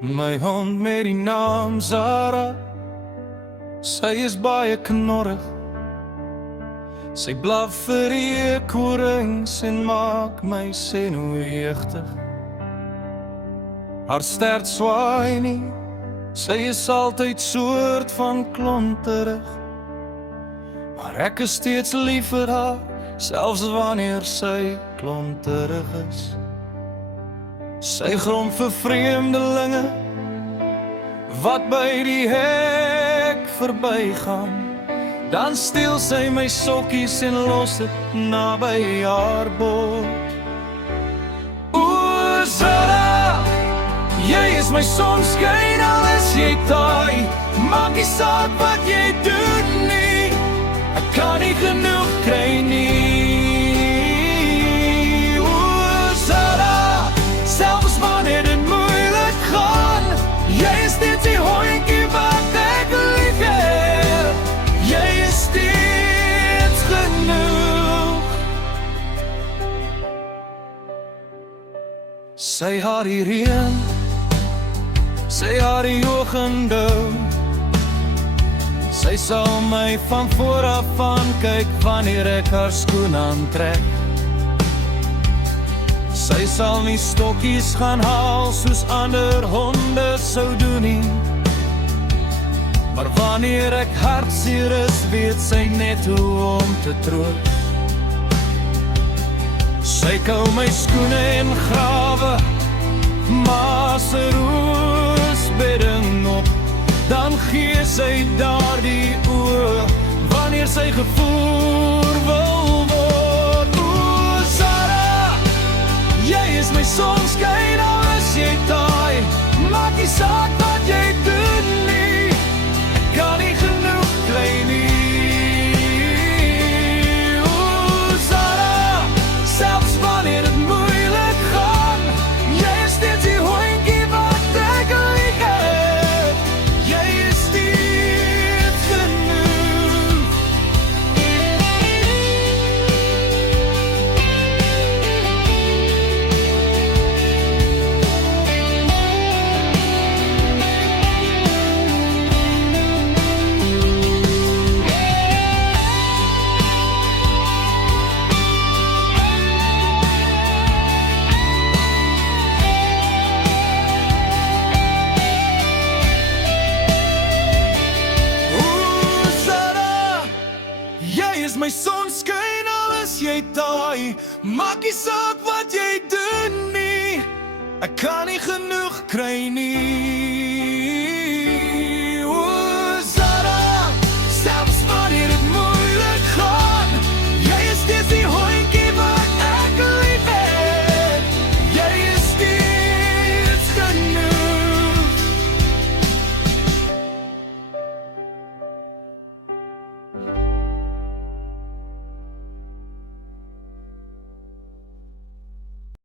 My hond met die naam Zara, sy is baie knorrig. Sy blaf vir die eekhorings en maak my senuweegtig. Haar stert swaai nie, sy is altyd soort van klonterig. Maar ek is steeds lief vir haar, selfs wanneer sy klonterig is. Sy grom vir vreemdelinge wat by die hek verbygaan. Dan steel sy my sokkies en los dit naby haar bord. O Zara, jy is my sonskyn al is jy taai. Maak nie saak wat jy doen nie, ek kan nie genoeg kry nie. O Zara, selfs wanneer dit moeilik gaan, jy is net die hondjie wat ek lief het. Jy is steeds genoeg. Sy haar die reën, sy haar die oggende. Sy sal my van vooraf aan kyk wanneer ek haar skoen aantrek. Sy sal nie stokkies gaan haal soos ander honde sou doen nie. Maar wanneer ek hartseer is, weet sy net hoe om te troos. Sy kou my skoene en grawe, maar sy roosbedding op. Dan gee sy daardie oor, wanneer sy gevoer wil word. O Zara, jy is my sonskyn al is jy taai. Maak nie saak wat jy doen nie, ek kan nie genoeg kry nie. O Zara, selfs wanneer het moeilik gaan, jy is steeds die hondjie wat ek lief het. Jy is steeds genoeg. Jy is my sonskyn al is jy taai. Maak nie saak wat jy doen nie, ek kan nie genoeg kry nie.